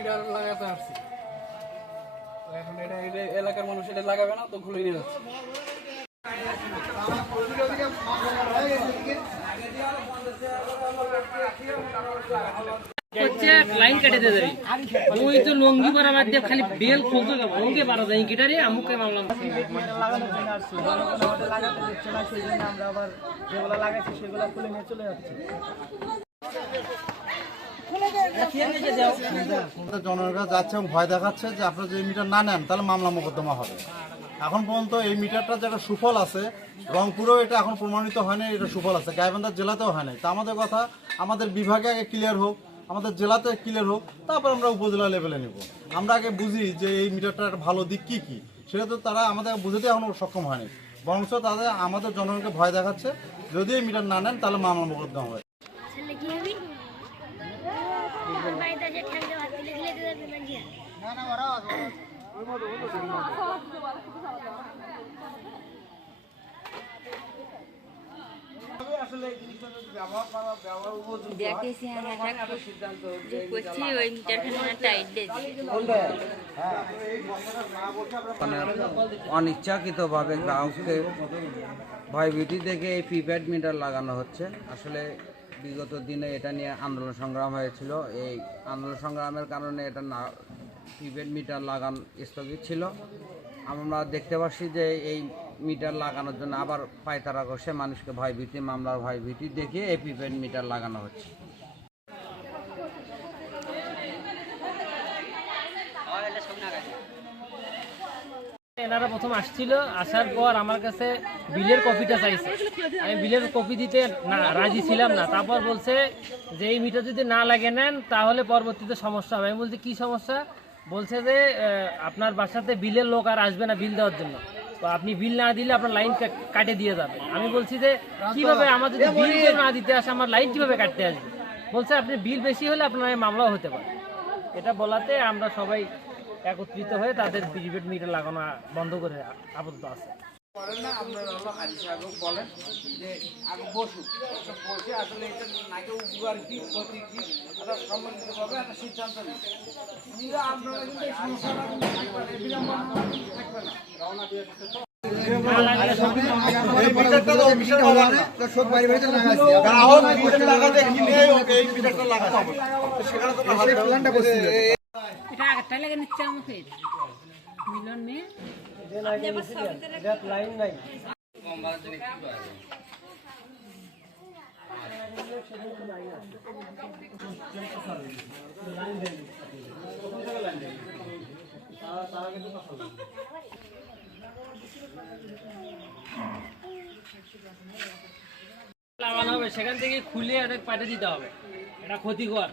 Metre লাগাতে আসছি। এখন এটা এলাকার মানুষ এটা লাগাবে না, তো খুলে নিয়ে যাচ্ছে। লাইন কেটে দেবে ওই তো লঙ্গি পরা বাদ দিয়ে খালি বেল খুলতে লঙ্গি পারা যায় গিটারে আমুকে মারলাম লাগানোর জন্য আসছি, লাগাতে দিচ্ছে না, সেই জন্য আমরা আবার যেগুলো লাগাচ্ছি সেগুলো খুলে নিয়ে চলে যাচ্ছি। জনগণরা যাচ্ছে এবং ভয় দেখাচ্ছে যে আপনারা যদি মিটার না নেন তাহলে মামলা মোকদ্দমা হবে। এখন পর্যন্ত এই মিটারটা যেটা সুফল আছে, রংপুরেও এটা এখন প্রমাণিত হয়নি এটা সুফল আছে, গাইবান্ধা জেলাতেও হয় নাই। তা আমাদের কথা, আমাদের বিভাগে আগে ক্লিয়ার হোক, আমাদের জেলাতে ক্লিয়ার হোক, তারপর আমরা উপজেলা লেভেলে নেব। আমরা আগে বুঝি যে এই মিটারটার একটা ভালো দিক কী কী, সেটা তো তারা আমাদের বুঝতে এখনও সক্ষম হয়নি। বরঞ্চ তাদের আমাদের জনগণকে ভয় দেখাচ্ছে, যদি এই মিটার না নেন তাহলে মামলা মোকদ্দমা হবে। অনিচ্ছাকৃতভাবে গ্রাহককে ভয়ভীতি দেখে এই প্রিপেড মিটার লাগানো হচ্ছে। আসলে বিগত দিনে এটা নিয়ে আন্দোলন সংগ্রাম হয়েছিল। এই আন্দোলন সংগ্রামের কারণে এটা না প্রিপেড মিটার লাগান স্থগিত ছিল। আমরা দেখতে পাচ্ছি যে এই মিটার লাগানোর জন্য আবার পায়তারা করছে, মানুষকে ভয়ভীতি, মামলার ভয়ভীতি দেখিয়ে এই প্রিপেড মিটার লাগানো হচ্ছে। এনারা প্রথম আসছিল, আসার পর আমার কাছে বিলের কপিটা চাইছে। আমি বিলের কপি দিতে না রাজি ছিলাম না। তারপর বলছে যে এই মিটার যদি না লাগে নেন তাহলে পরবর্তীতে সমস্যা হবে। আমি বলছি কি সমস্যা? বলছে যে আপনার বাসাতে বিলের লোক আর আসবে না বিল দেওয়ার জন্য, তো আপনি বিল না দিলে আপনার লাইন কাটে দিয়ে যাবে। আমি বলছি যে কিভাবে, আমার যদি বিল না দিতে আসে আমার লাইন কিভাবে কাটতে আসবে? বলছে আপনি বিল বেশি হলে আপনার মামলাও হতে পারে। এটা বলাতে আমরা সবাই একত্রিত হয়ে তাদের প্রিপেড মিটার লাগানো বন্ধ করে আপাতত আছে। বলেন যে আগে বসুক, বসে আসলে এটা নাকি উপকার কি ক্ষতি কি এটা সম্বন্ধিতভাবে একটা সিদ্ধান্ত নিই। আপনারা কিন্তু এই সমস্যাটা থাকবে না। এটা আগেরটা লেগে নিচ্ছে আমাকে মিলন মেয়ে লাইন নাই। লাগানো হবে, সেখান থেকে খুলে এটা পাঠিয়ে দিতে হবে। এটা ক্ষতিকর।